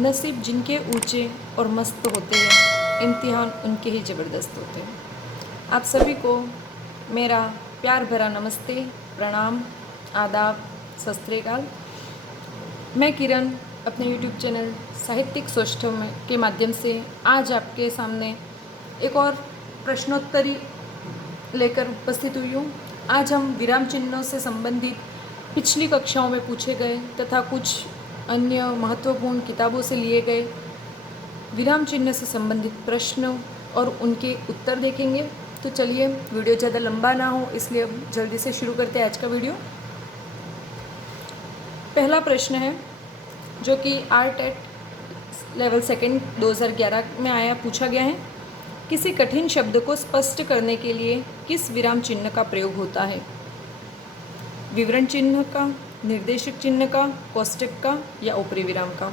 नसीब जिनके ऊंचे और मस्त होते हैं, इम्तिहान उनके ही ज़बरदस्त होते हैं। आप सभी को मेरा प्यार भरा नमस्ते, प्रणाम, आदाब, सत श्री अकाल। मैं किरण अपने YouTube चैनल साहित्यिक सौष्ठव में के माध्यम से आज आपके सामने एक और प्रश्नोत्तरी लेकर उपस्थित हुई हूँ। आज हम विराम चिन्हों से संबंधित पिछली कक्षाओं में पूछे गए तथा कुछ अन्य महत्वपूर्ण किताबों से लिए गए विराम चिन्ह से संबंधित प्रश्न और उनके उत्तर देखेंगे। तो चलिए, वीडियो ज़्यादा लंबा ना हो इसलिए अब जल्दी से शुरू करते हैं आज का वीडियो। पहला प्रश्न है जो कि आर्ट एट लेवल सेकेंड 2011 में पूछा गया है। किसी कठिन शब्द को स्पष्ट करने के लिए किस विराम चिन्ह का प्रयोग होता है? विवरण चिन्ह का, निर्देशक चिन्ह का, कोष्टक का या ऊपरी विराम का?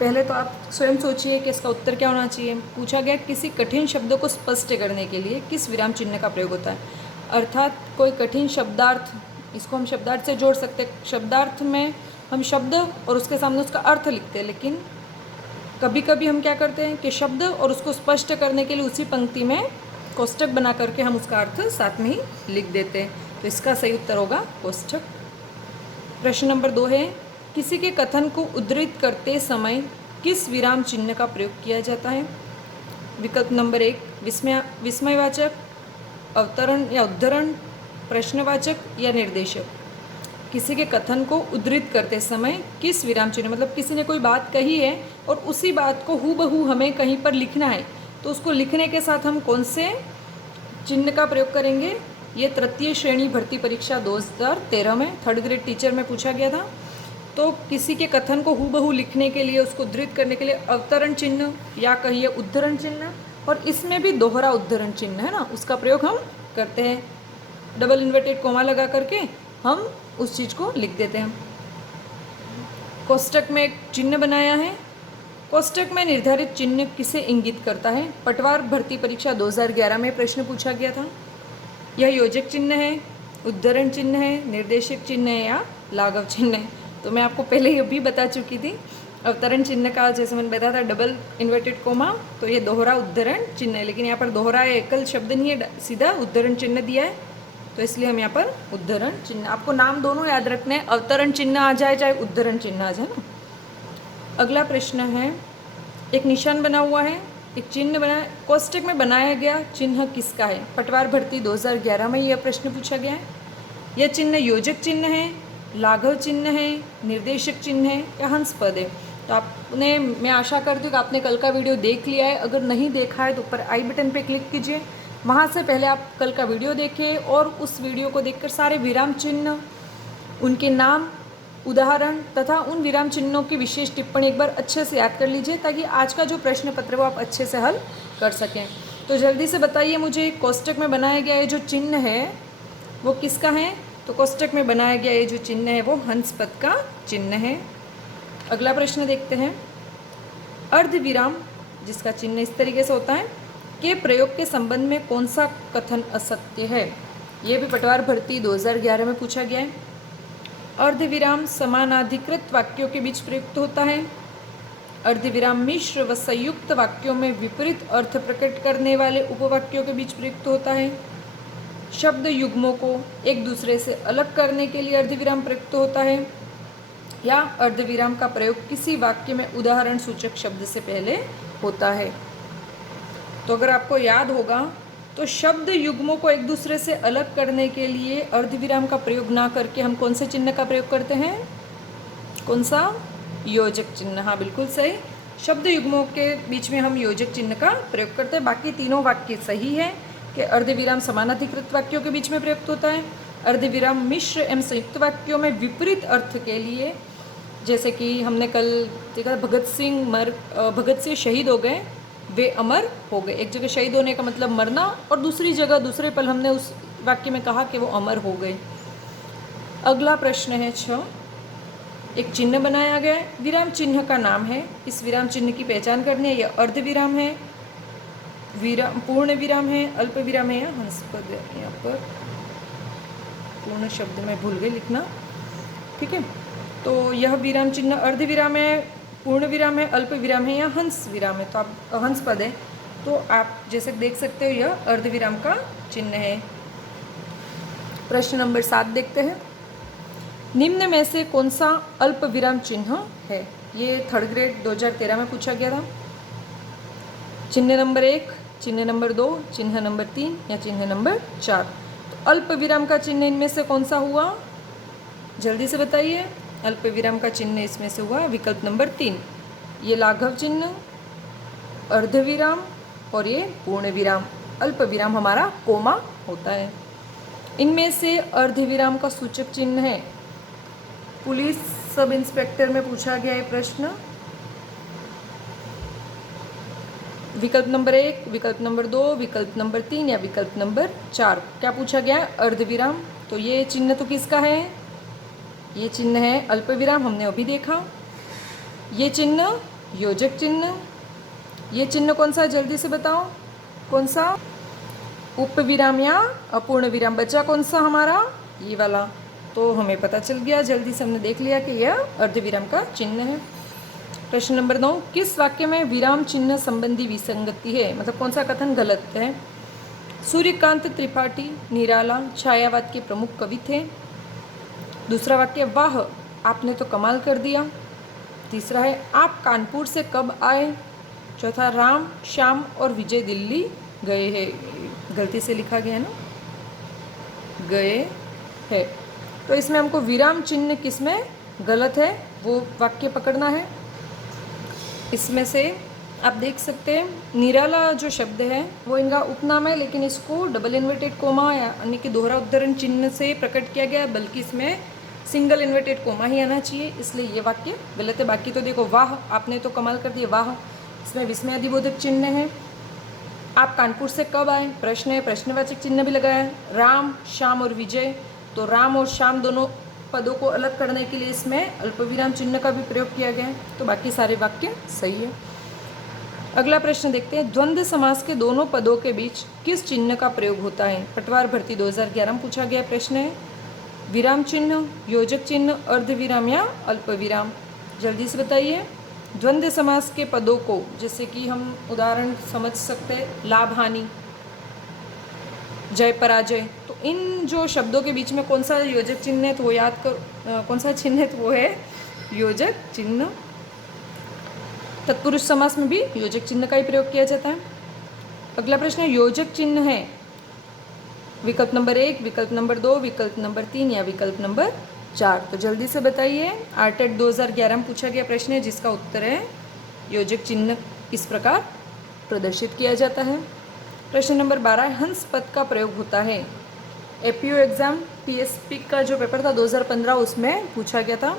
पहले तो आप स्वयं सोचिए कि इसका उत्तर क्या होना चाहिए। पूछा गया किसी कठिन शब्द को स्पष्ट करने के लिए किस विराम चिन्ह का प्रयोग होता है, अर्थात कोई कठिन शब्दार्थ, इसको हम शब्दार्थ से जोड़ सकते हैं। शब्दार्थ में हम शब्द और उसके सामने उसका अर्थ लिखते हैं, लेकिन कभी कभी हम क्या करते हैं कि शब्द और उसको स्पष्ट करने के लिए उसी पंक्ति में कोष्टक बना करके हम उसका अर्थ साथ में ही लिख देते हैं। तो इसका सही उत्तर होगा कोष्टक। प्रश्न नंबर 2 है, किसी के कथन को उद्धृत करते समय किस विराम चिन्ह का प्रयोग किया जाता है? विकल्प नंबर 1 विस्मयवाचक, अवतरण या उद्धरण, प्रश्नवाचक या निर्देशक। किसी के कथन को उद्धृत करते समय किस विराम चिन्ह, मतलब किसी ने कोई बात कही है और उसी बात को हूबहू हमें कहीं पर लिखना है, तो उसको लिखने के साथ हम कौन से चिन्ह का प्रयोग करेंगे? ये तृतीय श्रेणी भर्ती परीक्षा 2013 में 3rd ग्रेड टीचर में पूछा गया था। तो किसी के कथन को हूबहू लिखने के लिए, उसको उद्धृत करने के लिए अवतरण चिन्ह या कहिए उद्धरण चिन्ह, और इसमें भी दोहरा उद्धरण चिन्ह है ना, उसका प्रयोग हम करते हैं। डबल इन्वर्टेड कोमा लगा करके हम उस चीज़ को लिख देते हैं। कोष्टक में एक चिन्ह बनाया है। कोष्टक में निर्धारित चिन्ह किसे इंगित करता है? पटवार भर्ती परीक्षा 2011 में प्रश्न पूछा गया था। यह योजक चिन्ह है, उद्धरण चिन्ह है, निर्देशक चिन्ह है या लाघव चिन्ह है? तो मैं आपको पहले ही अभी बता चुकी थी। अवतरण चिन्ह का जैसे मैंने बताया था डबल इन्वर्टेड कोमा, तो ये दोहरा उद्धरण चिन्ह है, लेकिन यहाँ पर दोहरा एकल शब्द नहीं है, सीधा उद्धरण चिन्ह दिया है, तो इसलिए हम यहाँ पर उद्धरण चिन्ह, आपको नाम दोनों याद रखने हैं, अवतरण चिन्ह आ जाए चाहे उद्धरण चिन्ह आ जाए ना। अगला प्रश्न है, एक निशान बना हुआ है, एक चिन्ह बना है, कोष्टक में बनाया गया चिन्ह किसका है? पटवार भर्ती 2011 में यह प्रश्न पूछा गया है। यह चिन्ह योजक चिन्ह है, लाघव चिन्ह है, निर्देशक चिन्ह है या हंस पद है? तो आपने, मैं आशा करती हूँ कि आपने कल का वीडियो देख लिया है। अगर नहीं देखा है तो ऊपर आई बटन पे क्लिक कीजिए, वहाँ से पहले आप कल का वीडियो देखें और उस वीडियो को देखकर सारे विराम चिन्ह, उनके नाम, उदाहरण तथा उन विराम चिन्हों की विशेष टिप्पणी एक बार अच्छे से याद कर लीजिए, ताकि आज का जो प्रश्न पत्र वो आप अच्छे से हल कर सकें। तो जल्दी से बताइए मुझे, कोष्टक में बनाया गया ये जो चिन्ह है वो किसका है? तो कोष्टक में बनाया गया ये जो चिन्ह है वो हंस पद का चिन्ह है। अगला प्रश्न देखते हैं, अर्धविराम जिसका चिन्ह इस तरीके से होता है के प्रयोग के संबंध में कौन सा कथन असत्य है? ये भी पटवार भर्ती 2011 में पूछा गया है। अर्धविराम समानाधिकृत वाक्यों के बीच प्रयुक्त होता है। अर्धविराम मिश्र व संयुक्त वाक्यों में विपरीत अर्थ प्रकट करने वाले उपवाक्यों के बीच प्रयुक्त होता है। शब्द युग्मों को एक दूसरे से अलग करने के लिए अर्धविराम प्रयुक्त होता है, या अर्धविराम का प्रयोग किसी वाक्य में उदाहरण सूचक शब्द से पहले होता है। तो अगर आपको याद होगा तो शब्द युग्मों को एक दूसरे से अलग करने के लिए अर्धविराम का प्रयोग ना करके हम कौन से चिन्ह का प्रयोग करते हैं? कौन सा? योजक चिन्ह। हाँ, बिल्कुल सही। शब्द युग्मों के बीच में हम योजक चिन्ह का प्रयोग करते हैं। बाकी तीनों वाक्य सही है कि अर्धविराम समानाधिकृत वाक्यों के बीच में प्रयुक्त होता है, अर्धविराम मिश्र एवं संयुक्त वाक्यों में विपरीत अर्थ के लिए, जैसे कि हमने कल देखा भगत सिंह शहीद हो गए, वे अमर हो गए। एक जगह शहीद होने का मतलब मरना और दूसरी जगह दूसरे पल हमने उस वाक्य में कहा कि वो अमर हो गए। अगला प्रश्न है 6, एक चिन्ह बनाया गया है, विराम चिन्ह का नाम है, इस विराम चिन्ह की पहचान करनी है। यह अर्धविराम है, विराम पूर्ण विराम है, अल्प विराम है या हंस पद है? यहाँ पर पूर्ण शब्द में भूल गई लिखना, ठीक है। तो यह विराम चिन्ह अर्धविराम है, पूर्ण विराम है, अल्प विराम है या हंस विराम है। तो आप हंस पद है तो आप जैसे देख सकते हो यह अर्ध विराम का चिन्ह है। प्रश्न नंबर 7 देखते हैं। निम्न में से कौन सा अल्प विराम चिन्ह है? ये थर्ड ग्रेड 2013 में पूछा गया था। चिन्ह नंबर 1, चिन्ह नंबर 2, चिन्ह नंबर 3 या चिन्ह नंबर 4। तो अल्प विराम का चिन्ह इनमें से कौन सा हुआ? जल्दी से बताइए। अल्प विराम का चिन्ह इसमें से हुआ विकल्प नंबर 3। ये लाघव चिन्ह, अर्ध विराम और ये पूर्ण विराम। अल्प विराम हमारा कोमा होता है। इनमें से अर्ध विराम का सूचक चिन्ह है। पुलिस सब इंस्पेक्टर में पूछा गया है प्रश्न। विकल्प नंबर 1, विकल्प नंबर 2, विकल्प नंबर 3 या विकल्प नंबर 4। क्या पूछा गया है? अर्ध विराम। तो ये चिन्ह तो किसका है? ये चिन्ह है अल्प विराम, हमने अभी देखा। ये चिन्ह योजक चिन्ह। ये चिन्ह कौन सा? जल्दी से बताओ कौन सा? उप विराम या अपूर्ण विराम। बचा कौन सा हमारा? ये वाला। तो हमें पता चल गया, जल्दी से हमने देख लिया कि यह अर्ध विराम का चिन्ह है। प्रश्न नंबर 9, किस वाक्य में विराम चिन्ह संबंधी विसंगति है? मतलब कौन सा कथन गलत है? सूर्यकांत त्रिपाठी निराला छायावाद के प्रमुख कवि थे। दूसरा वाक्य, वाह आपने तो कमाल कर दिया। तीसरा है, आप कानपुर से कब आए। चौथा, राम श्याम और विजय दिल्ली गए हैं। गलती से लिखा गया है ना, गए है। तो इसमें हमको विराम चिन्ह किसमें गलत है वो वाक्य पकड़ना है। इसमें से आप देख सकते हैं निराला जो शब्द है वो इनका उपनाम है, लेकिन इसको डबल इन्वर्टेड कोमा यानी कि दोहरा उद्धरण चिन्ह से प्रकट किया गया, बल्कि इसमें सिंगल इन्वर्टेड कोमा ही आना चाहिए, इसलिए ये वाक्य गलत है। बाकी तो देखो, वाह आपने तो कमाल कर दिया, वाह इसमें विस्मयादिबोधक चिन्ह है। आप कानपुर से कब आए? प्रश्न है, प्रश्नवाचक चिन्ह भी लगाया है। राम श्याम और विजय, तो राम और श्याम दोनों पदों को अलग करने के लिए इसमें अल्पविराम चिन्ह का भी प्रयोग किया गया है। तो बाकी सारे वाक्य सही है। अगला प्रश्न देखते हैं, द्वंद्व समास के दोनों पदों के बीच किस चिन्ह का प्रयोग होता है? पटवार भर्ती 2011 में पूछा गया प्रश्न है। विराम चिन्ह, योजक चिन्ह, अर्धविराम या अल्पविराम? जल्दी से बताइए। द्वंद्व समास के पदों को, जैसे कि हम उदाहरण समझ सकते हैं, लाभ हानि, जय पराजय, तो इन जो शब्दों के बीच में कौन सा योजक चिन्ह है तो वो याद कर, कौन सा चिन्ह है तो वो है योजक चिन्ह। तत्पुरुष समास में भी योजक चिन्ह का ही प्रयोग किया जाता है। अगला प्रश्न है, योजक चिन्ह है विकल्प नंबर 1, विकल्प नंबर 2, विकल्प नंबर 3 या विकल्प नंबर 4? तो जल्दी से बताइए। आरटेट 2011 में पूछा गया प्रश्न है, जिसका उत्तर है योजक चिन्ह इस प्रकार प्रदर्शित किया जाता है। प्रश्न नंबर 12, हंस पद का प्रयोग होता है। एपीओ एग्जाम पीएसपी का जो पेपर था 2015 उसमें पूछा गया था।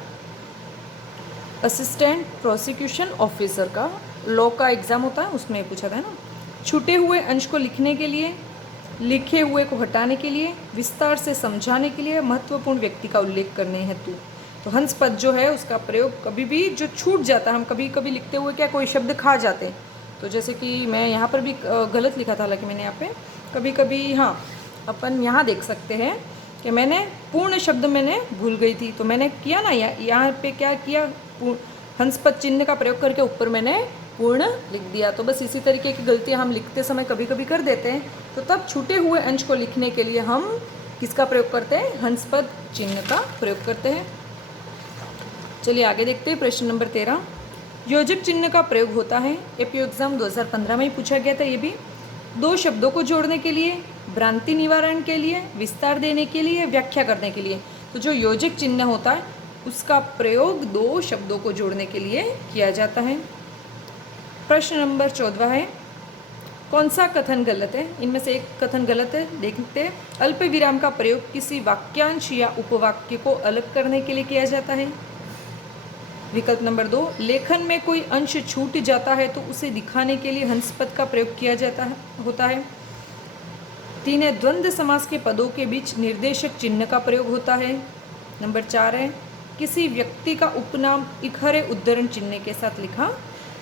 असिस्टेंट प्रोसिक्यूशन ऑफिसर का लॉ का एग्जाम होता है, उसमें पूछा था ना। छूटे हुए अंश को लिखने के लिए, लिखे हुए को हटाने के लिए, विस्तार से समझाने के लिए, महत्वपूर्ण व्यक्ति का उल्लेख करने हेतु। तो हंस पद जो है उसका प्रयोग कभी भी जो छूट जाता है, हम कभी कभी लिखते हुए क्या कोई शब्द खा जाते हैं, तो जैसे कि मैं यहाँ पर भी गलत लिखा था, हालांकि मैंने यहाँ पे कभी कभी, हाँ अपन यहाँ देख सकते हैं कि मैंने पूर्ण शब्द मैंने भूल गई थी, तो मैंने किया ना यहाँ पे क्या किया, हंस पद चिन्ह का प्रयोग करके ऊपर मैंने पूर्ण लिख दिया। तो बस इसी तरीके की गलतियाँ हम लिखते समय कभी कभी कर देते हैं, तो तब छूटे हुए अंश को लिखने के लिए हम किसका प्रयोग करते हैं? हंस पद चिन्ह का प्रयोग करते हैं। चलिए आगे देखते हैं। प्रश्न नंबर 13, योजक चिन्ह का प्रयोग होता है। एपीओ एग्जाम 2015 में ही पूछा गया था ये भी। दो शब्दों को जोड़ने के लिए, भ्रांति निवारण के लिए, विस्तार देने के लिए, व्याख्या करने के लिए। तो जो योजक चिन्ह होता है उसका प्रयोग दो शब्दों को जोड़ने के लिए किया जाता है। प्रश्न नंबर 14 है, कौन सा कथन गलत है? इनमें से एक कथन गलत है, देखते हैं। अल्प विराम का प्रयोग किसी वाक्यांश या उपवाक्य को अलग करने के लिए किया जाता है। विकल्प नंबर 2, लेखन में कोई अंश छूट जाता है तो उसे दिखाने के लिए हंस पद का प्रयोग किया जाता है होता है। 3 है, द्वंद्व समास के पदों के बीच निर्देशक चिन्ह का प्रयोग होता है। नंबर 4 है, किसी व्यक्ति का उपनाम इखरे उद्धरण चिन्ह के साथ लिखा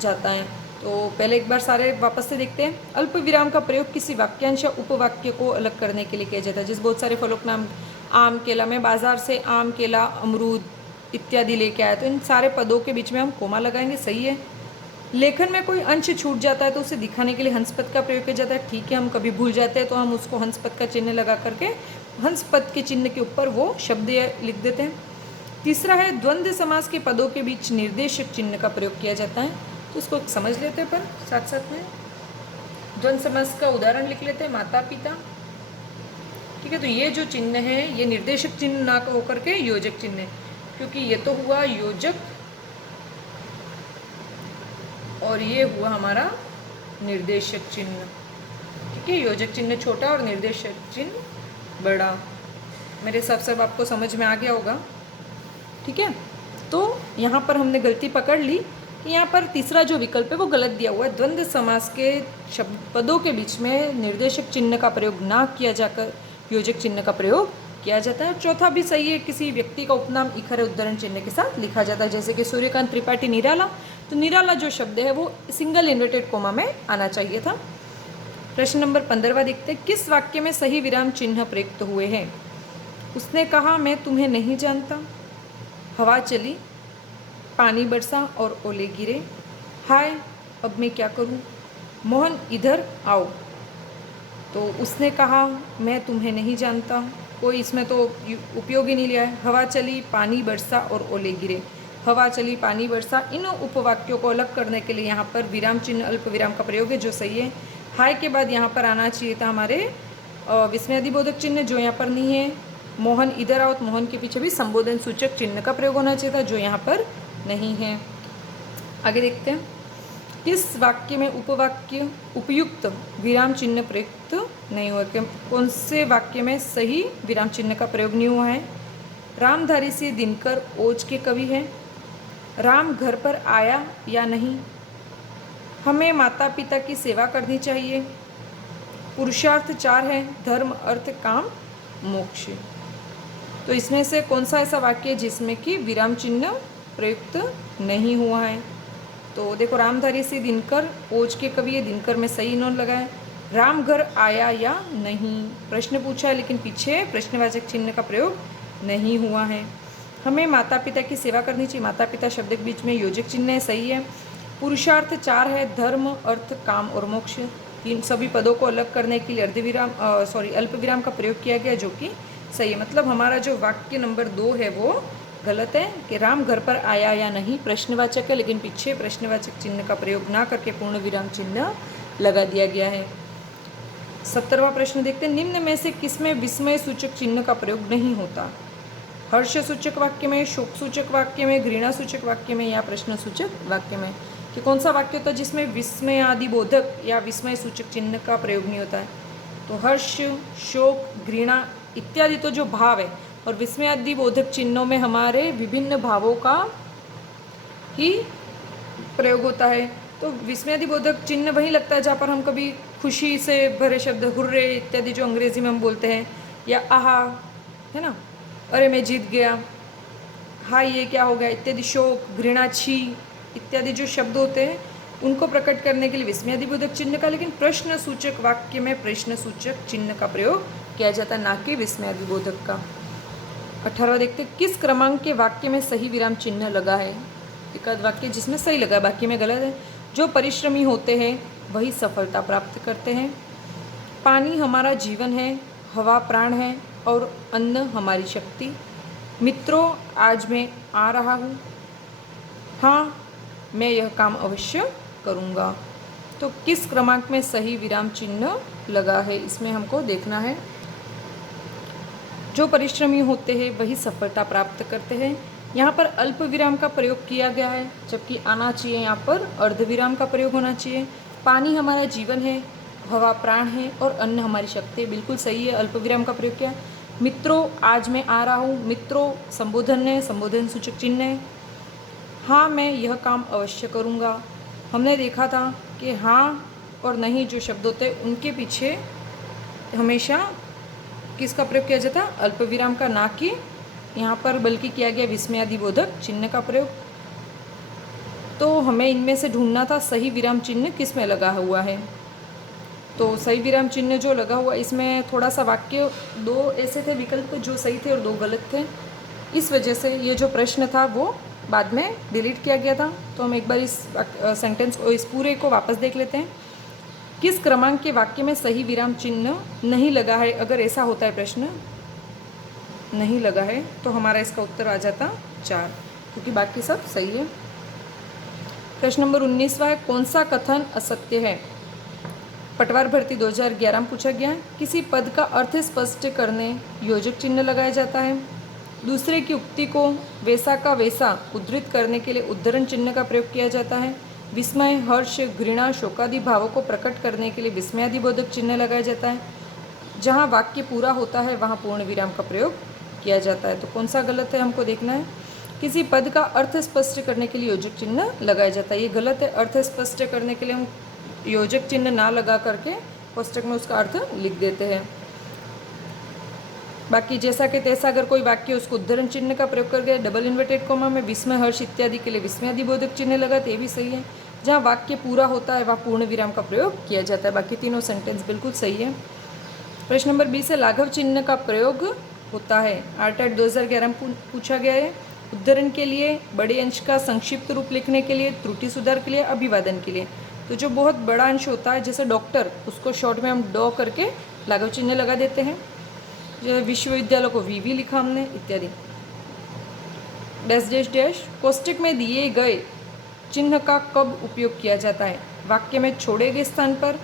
जाता है। तो पहले एक बार सारे वापस से देखते हैं। अल्प विराम का प्रयोग किसी वाक्यांश या उपवाक्य को अलग करने के लिए किया जाता है। जैसे बहुत सारे फलों के नाम, आम केला, मैं बाजार से आम केला अमरूद इत्यादि लेके आया, तो इन सारे पदों के बीच में हम कोमा लगाएंगे, सही है। लेखन में कोई अंश छूट जाता है तो उसे दिखाने के लिए हंस पद का प्रयोग किया जाता है, ठीक है। हम कभी भूल जाते हैं तो हम उसको हंस पद का चिन्ह लगा करके हंस पद के चिन्ह के ऊपर वो शब्द लिख देते हैं। तीसरा है द्वंद्व समास के पदों के बीच निर्देशक चिन्ह का प्रयोग किया जाता है, तो इसको समझ लेते हैं पर साथ साथ में। द्वंद्व समास का उदाहरण लिख लेते हैं, माता पिता, ठीक है। तो ये जो चिन्ह है ये निर्देशक चिन्ह ना होकर के योजक चिन्ह है, क्योंकि ये तो हुआ योजक और ये हुआ हमारा निर्देशक चिन्ह, ठीक है। योजक चिन्ह छोटा और निर्देशक चिन्ह बड़ा। मेरे हिसाब से अब आपको समझ में आ गया होगा, ठीक है। तो यहाँ पर हमने गलती पकड़ ली कि यहाँ पर तीसरा जो विकल्प है वो गलत दिया हुआ है। द्वंद्व समास के शब्द पदों के बीच में निर्देशक चिन्ह का प्रयोग ना किया जाकर योजक चिन्ह का प्रयोग किया जाता है। चौथा भी सही है, किसी व्यक्ति का उपनाम इखर उद्धरण चिन्ह के साथ लिखा जाता है, जैसे कि सूर्यकांत त्रिपाठी निराला, तो निराला जो शब्द है वो सिंगल इन्वर्टेड कोमा में आना चाहिए था। प्रश्न नंबर 15वां देखते हैं, किस वाक्य में सही विराम चिन्ह प्रयुक्त हुए हैं? उसने कहा मैं तुम्हें नहीं जानता, हवा चली, पानी बरसा और ओले गिरे, हाय अब मैं क्या करूं, मोहन इधर आओ। तो उसने कहा मैं तुम्हें नहीं जानता, कोई इसमें तो उपयोग ही नहीं लिया है। हवा चली, पानी बरसा और ओले गिरे, हवा चली, पानी बरसा, इन उपवाक्यों को अलग करने के लिए यहाँ पर विराम चिन्ह अल्प विराम का प्रयोग है, जो सही है। हाय के बाद यहाँ पर आना चाहिए था हमारे विस्मयादिबोधक चिन्ह, जो यहाँ पर नहीं है। मोहन इधर आओ, तो मोहन के पीछे भी संबोधन सूचक चिन्ह का प्रयोग होना चाहिए था, जो यहाँ पर नहीं है। आगे देखते हैं, किस वाक्य में उपवाक्य उपयुक्त विराम चिन्ह प्रयुक्त नहीं हुआ? कौन से वाक्य में सही विराम चिन्ह का प्रयोग नहीं हुआ है? रामधारी से दिनकर ओज के कवि हैं, राम घर पर आया या नहीं, हमें माता पिता की सेवा करनी चाहिए, पुरुषार्थ 4 है, धर्म अर्थ काम मोक्ष। तो इसमें से कौन सा ऐसा वाक्य है जिसमें कि विराम चिन्ह प्रयुक्त नहीं हुआ है? तो देखो, रामधारी से दिनकर ओज के कवि है, दिनकर में सही इन्होंने लगाया। राम घर आया या नहीं, प्रश्न पूछा है लेकिन पीछे प्रश्नवाचक चिन्ह का प्रयोग नहीं हुआ है। हमें माता पिता की सेवा करनी चाहिए, माता पिता शब्द के बीच में योजक चिन्ह है, सही है। पुरुषार्थ 4 है, धर्म अर्थ काम और मोक्ष, इन सभी पदों को अलग करने के लिए अल्प विराम का प्रयोग किया गया, जो कि सही है। मतलब हमारा जो वाक्य नंबर 2 है वो गलत है कि राम घर पर आया या नहीं प्रश्नवाचक है, लेकिन पीछे प्रश्नवाचक चिन्ह का प्रयोग ना करके पूर्ण विराम चिन्ह लगा दिया गया है। 17वां प्रश्न देखते हैं, निम्न में से किसमें विस्मय सूचक चिन्ह का प्रयोग नहीं होता? हर्ष सूचक वाक्य में, शोक सूचक वाक्य में, घृणा सूचक वाक्य में या प्रश्न सूचक वाक्य में? कि कौन सा वाक्य होता है जिसमें विस्मय आदि बोधक या विस्मय सूचक चिन्ह का प्रयोग नहीं होता है? तो हर्ष, शोक, घृणा इत्यादि तो जो भाव है, और विस्मयादि बोधक चिन्हों में हमारे विभिन्न भावों का ही प्रयोग होता है। तो विस्मयादि बोधक चिन्ह वहीं लगता है जहाँ पर हम कभी खुशी से भरे शब्द हुर्रे इत्यादि जो अंग्रेजी में हम बोलते हैं, या आहा, है ना, अरे मैं जीत गया, हाय ये क्या हो गया इत्यादि, शोक, घृणा, छी इत्यादि जो शब्द होते हैं उनको प्रकट करने के लिए विस्मयादि बोधक चिन्ह का, लेकिन प्रश्न सूचक वाक्य में प्रश्न सूचक चिन्ह का प्रयोग किया जाता है, ना कि विस्मयादि बोधक का। 18वां देखते, किस क्रमांक के वाक्य में सही विराम चिन्ह लगा है? एक आध वाक्य जिसमें सही लगा है, बाकी में गलत है। जो परिश्रमी होते हैं वही सफलता प्राप्त करते हैं, पानी हमारा जीवन है, हवा प्राण है और अन्न हमारी शक्ति, मित्रों आज मैं आ रहा हूँ, हाँ मैं यह काम अवश्य करूँगा। तो किस क्रमांक में सही विराम चिन्ह लगा है, इसमें हमको देखना है। जो परिश्रमी होते हैं वही सफलता प्राप्त करते हैं, यहाँ पर अल्प विराम का प्रयोग किया गया है, जबकि आना चाहिए यहाँ पर अर्ध विराम का प्रयोग होना चाहिए। पानी हमारा जीवन है, हवा प्राण है और अन्न हमारी शक्ति, बिल्कुल सही है, अल्प विराम का प्रयोग किया। मित्रों आज मैं आ रहा हूँ, मित्रों संबोधन है, संबोधन सूचक चिन्ह है। हाँ मैं यह काम अवश्य करूँगा, हमने देखा था कि हाँ और नहीं जो शब्द होते हैं उनके पीछे हमेशा किसका प्रयोग किया जाता है? अल्प विराम का, ना कि यहाँ पर बल्कि किया गया विस्मयादि बोधक चिन्ह का प्रयोग। तो हमें इनमें से ढूंढना था सही विराम चिन्ह किस में लगा हुआ है। तो सही विराम चिन्ह जो लगा हुआ, इसमें थोड़ा सा वाक्य 2 ऐसे थे विकल्प जो सही थे और 2 गलत थे। इस वजह से ये जो प्रश्न था वो बाद में डिलीट किया गया था। तो हम एक बार इस सेंटेंस को, इस पूरे को वापस देख लेते हैं। किस क्रमांक के वाक्य में सही विराम चिन्ह नहीं लगा है? अगर ऐसा होता है प्रश्न नहीं लगा है तो हमारा इसका उत्तर आ जाता 4, क्योंकि बाकी सब सही है। प्रश्न नंबर 19वां है, कौन सा कथन असत्य है? पटवार भर्ती 2011 में पूछा गया है। किसी पद का अर्थ स्पष्ट करने योजक चिन्ह लगाया जाता है। दूसरे की उक्ति को वैसा का वैसा उद्धृत करने के लिए उद्धरण चिन्ह का प्रयोग किया जाता है। विस्मय, हर्ष, घृणा, शोकादि भावों को प्रकट करने के लिए विस्मयादिबोधक चिन्ह लगाया जाता है। जहाँ वाक्य पूरा होता है वहाँ पूर्ण विराम का प्रयोग किया जाता है। तो कौन सा गलत है हमको देखना है। किसी पद का अर्थ स्पष्ट करने के लिए योजक चिन्ह लगाया जाता है, ये गलत है। अर्थ स्पष्ट करने के लिए हम योजक चिन्ह ना लगा करके कोष्टक में उसका अर्थ लिख देते हैं। बाकी जैसा कि तैसा अगर कोई वाक्य उसको उद्धरण चिन्ह का प्रयोग करके डबल इन्वर्टेड कोमा में विस्मय, हर्ष इत्यादि के लिए विस्मयादिबोधक चिन्ह लगाते, ये भी सही है। जहाँ वाक्य पूरा होता है वहाँ पूर्ण विराम का प्रयोग किया जाता है। बाकी तीनों सेंटेंस बिल्कुल सही है। प्रश्न नंबर 20 है, लाघव चिन्ह का प्रयोग होता है। आरटेट 2011 में पूछा गया है। उद्धरण के लिए, बड़े अंश का संक्षिप्त रूप लिखने के लिए, त्रुटि सुधार के लिए, अभिवादन के लिए। तो जो बहुत बड़ा अंश होता है जैसे डॉक्टर, उसको शॉर्ट में हम डॉ करके लाघव चिन्ह लगा देते हैं। जो विश्वविद्यालय को वी लिखा हमने, इत्यादि। डैश डैश डैश, कोष्टक में दिए गए चिन्ह का कब उपयोग किया जाता है? वाक्य में छोड़े गए स्थान पर,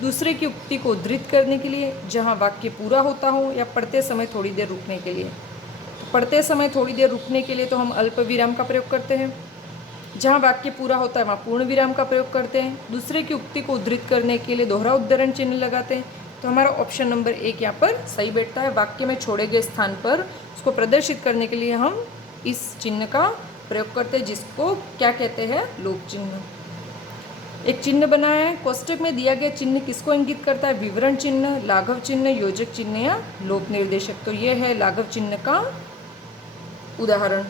दूसरे की उक्ति को उद्धृत करने के लिए, जहाँ वाक्य पूरा होता हो, या पढ़ते समय थोड़ी देर रुकने के लिए। तो पढ़ते समय थोड़ी देर रुकने के लिए तो हम अल्प विराम का प्रयोग करते हैं। जहाँ वाक्य पूरा होता है वहाँ पूर्ण विराम का प्रयोग करते हैं। दूसरे की उक्ति को उद्धृत करने के लिए दोहरा उद्धरण चिन्ह लगाते हैं। तो हमारा ऑप्शन नंबर 1 यहाँ पर सही बैठता है। वाक्य में छोड़े गए स्थान पर उसको प्रदर्शित करने के लिए हम इस चिन्ह का प्रयोग करते हैं, जिसको क्या कहते हैं? लोप चिन्ह। एक चिन्ह बनाया है। कोष्टक में दिया गया चिन्ह किसको इंगित करता है? विवरण चिन्ह, लाघव चिन्ह, योजक चिन्ह या लोप निर्देशक। तो यह है लाघव चिन्ह का उदाहरण।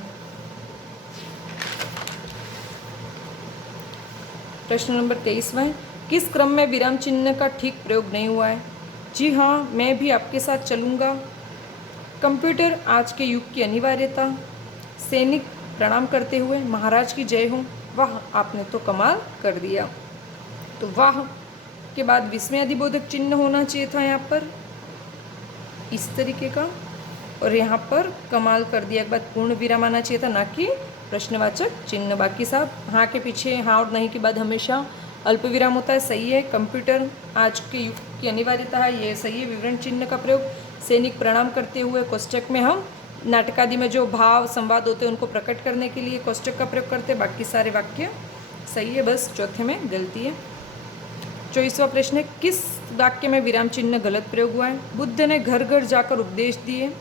प्रश्न नंबर 23वां है, किस क्रम में विराम चिन्ह का ठीक प्रयोग नहीं हुआ है? जी हाँ, मैं भी आपके साथ चलूँगा। कंप्यूटर आज के युग की अनिवार्यता। सैनिक प्रणाम करते हुए, महाराज की जय हो। वाह, आपने तो कमाल कर दिया। तो वाह के बाद विस्मयादिबोधक चिन्ह होना चाहिए था यहाँ पर, इस तरीके का। और यहाँ पर कमाल कर दिया के बाद पूर्ण विराम आना चाहिए था, ना कि प्रश्नवाचक चिन्ह। बाकी साहब हाँ के पीछे हाँ और नहीं के बाद हमेशा अल्प विराम होता है, सही है। कंप्यूटर आज के युग की अनिवार्यता है, ये सही है। विवरण चिन्ह का प्रयोग, सैनिक प्रणाम करते हुए, कोष्टक में हम नाटकादि में जो भाव संवाद होते हैं उनको प्रकट करने के लिए कोष्टक का प्रयोग करते हैं। बाकी सारे वाक्य सही है, बस चौथे में गलती है। 24वां प्रश्न है, किस वाक्य में विराम चिन्ह गलत प्रयोग हुआ है? बुद्ध ने घर घर जाकर उपदेश दिए।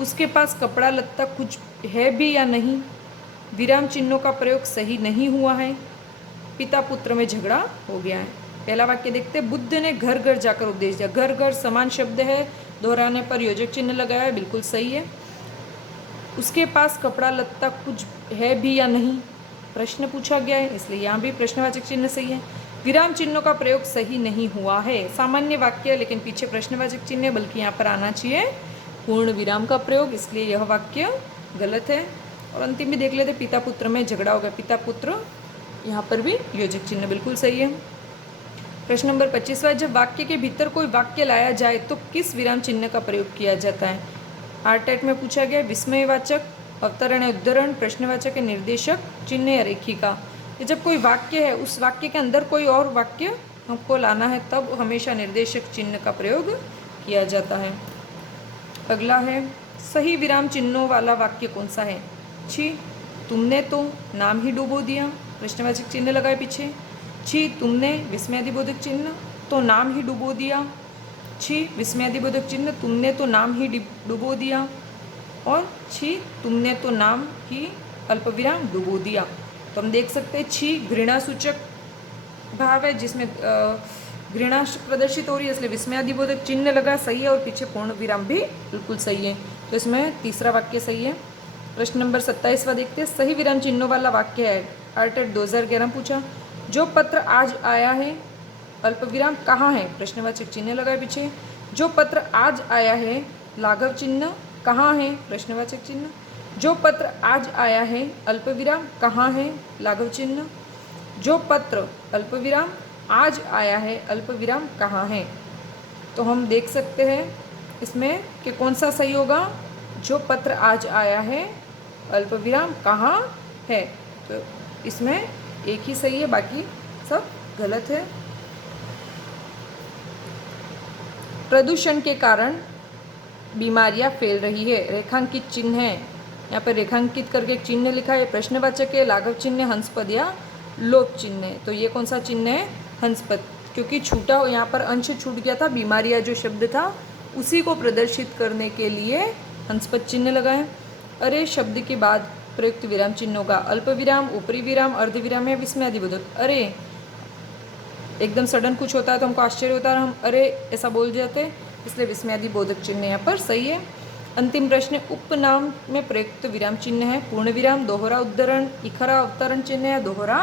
उसके पास कपड़ा लत्ता कुछ है भी या नहीं? विराम चिन्हों का प्रयोग सही नहीं हुआ है। पिता पुत्र में झगड़ा हो गया है। पहला वाक्य देखते हैं, बुद्ध ने घर घर जाकर उपदेश दिया। घर घर समान शब्द है, दोहराने पर योजक चिन्ह लगाया है, बिल्कुल सही है। उसके पास कपड़ा लत्ता कुछ है भी या नहीं, प्रश्न पूछा गया है, इसलिए यहाँ भी प्रश्नवाचक चिन्ह सही है। विराम चिन्हों का प्रयोग सही नहीं हुआ है। सामान्य वाक्य लेकिन पीछे प्रश्नवाचक चिन्ह है, बल्कि यहाँ पर आना चाहिए पूर्ण विराम का प्रयोग, इसलिए यह वाक्य गलत है। और अंतिम भी देख लेते, पिता पुत्र में झगड़ा हो गया। पिता पुत्र, यहाँ पर भी योजक चिन्ह बिल्कुल सही है। प्रश्न नंबर 25वां, जब वाक्य के भीतर कोई वाक्य लाया जाए तो किस विराम चिन्ह का प्रयोग किया जाता है? आरटेट में पूछा गया, विस्मयवाचक, अवतरण है उद्धरण, प्रश्नवाचक है निर्देशक, चिन्ह या रेखिका। जब कोई वाक्य है, उस वाक्य के अंदर कोई और वाक्य हमको लाना है, तब हमेशा निर्देशक चिन्ह का प्रयोग किया जाता है। अगला है, सही विराम चिन्हों वाला वाक्य कौन सा है? छी, तुमने तो नाम ही डुबो दिया, प्रश्नवाचक चिन्ह लगाए पीछे। छी, तुमने, विस्मयादिबोधक चिन्ह, तो नाम ही डुबो दिया। छी, विस्मयादिबोधक चिन्ह, तुमने तो नाम ही डुबो दिया। और छी, तुमने तो नाम ही अल्पविराम डुबो दिया। तो हम देख सकते हैं, छी घृणा सूचक भाव है, जिसमें घृणा प्रदर्शित हो रही है, इसलिए विस्मयादिबोधक चिन्ह लगा, सही है। और पीछे पूर्ण विराम भी बिल्कुल सही है, तो इसमें तीसरा वाक्य सही है। प्रश्न नंबर 27वां देखते हैं, सही विराम चिन्हों वाला वाक्य है। आरटेट 2011 पूछा, जो पत्र आज आया है, अल्पविराम कहाँ है, प्रश्नवाचक चिन्ह लगाए पीछे। जो पत्र आज आया है, लाघव चिन्ह, कहाँ है, प्रश्नवाचक चिन्ह। जो पत्र आज आया है, अल्पविराम, कहाँ है, लाघव चिन्ह। जो पत्र अल्पविराम आज आया है, अल्पविराम कहाँ है। तो हम देख सकते हैं इसमें कि कौन सा सही होगा। जो पत्र आज आया है, अल्पविराम कहाँ है। तो इसमें एक ही सही है, बाकी सब गलत है। प्रदूषण के कारण बीमारियां फैल रही है, रेखांकित चिन्ह है। यहाँ पर रेखांकित करके एक चिन्ह लिखा है, प्रश्नवाचक है, लाघव चिन्ह, हंसपद या लोप चिन्ह है। तो ये कौन सा चिन्ह है, हंसपद, क्योंकि छूटा यहाँ पर अंश छूट गया था, बीमारियां जो शब्द था उसी को प्रदर्शित करने के लिए हंसपद चिन्ह लगाए। अरे शब्द के बाद प्रयुक्त विराम चिन्ह होगा, अल्पविराम, ऊपरी विराम, अर्धविराम या विस्मयादिबोधक। अरे एकदम सडन कुछ होता है तो हमको आश्चर्य होता है, हम अरे ऐसा बोल जाते हैं, इसलिए विस्मयादिबोधक चिन्ह यहाँ पर सही है। अंतिम प्रश्न, उपनाम में प्रयुक्त विराम चिन्ह है पूर्ण विराम, दोहरा उद्धरण, इखरा अवतरण चिन्ह या दोहरा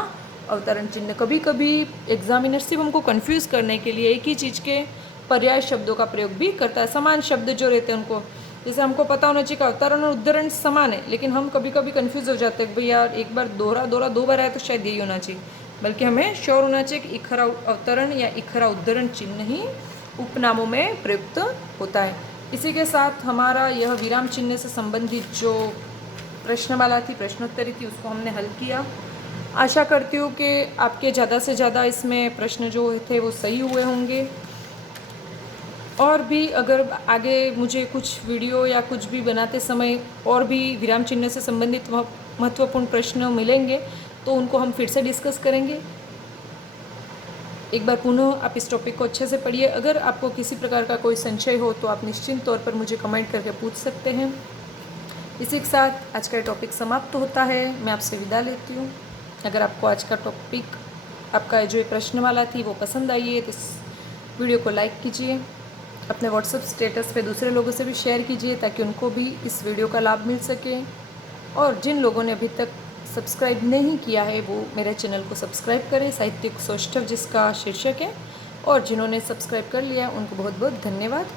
अवतरण चिन्ह। कभी कभी एग्जामिनर सिर्फ हमको कंफ्यूज करने के लिए एक ही चीज़ के पर्याय शब्दों का प्रयोग भी करता है। समान शब्द जो रहते हैं उनको, जैसे हमको पता होना चाहिए कि अवतरण और उद्धरण समान है, लेकिन हम कभी कभी कंफ्यूज हो जाते हैं, भाई यार एक बार दोहरा दोहरा दो बार आया तो शायद यही होना चाहिए, बल्कि हमें श्योर होना चाहिए कि इखरा अवतरण या इखरा उद्धरण चिन्ह ही उपनामों में प्रयुक्त होता है। इसी के साथ हमारा यह विराम चिन्ह से संबंधित जो प्रश्नमाला थी, प्रश्नोत्तरी थी, उसको हमने हल किया। आशा करती हूँ कि आपके ज़्यादा से ज़्यादा इसमें प्रश्न जो थे वो सही हुए होंगे। और भी अगर आगे मुझे कुछ वीडियो या कुछ भी बनाते समय और भी विराम चिन्ह से संबंधित महत्वपूर्ण प्रश्न मिलेंगे तो उनको हम फिर से डिस्कस करेंगे। एक बार पुनः आप इस टॉपिक को अच्छे से पढ़िए। अगर आपको किसी प्रकार का कोई संशय हो तो आप निश्चित तौर पर मुझे कमेंट करके पूछ सकते हैं। इसी के साथ आज का टॉपिक समाप्त होता है, मैं आपसे विदा लेती हूँ। अगर आपको आज का टॉपिक, आपका जो प्रश्नमाला थी वो पसंद आई है तो इस वीडियो को लाइक कीजिए, अपने व्हाट्सएप स्टेटस पे दूसरे लोगों से भी शेयर कीजिए ताकि उनको भी इस वीडियो का लाभ मिल सके। और जिन लोगों ने अभी तक सब्सक्राइब नहीं किया है वो मेरे चैनल को सब्सक्राइब करें, साहित्यिक सौष्ठव जिसका शीर्षक है। और जिन्होंने सब्सक्राइब कर लिया है उनको बहुत बहुत धन्यवाद।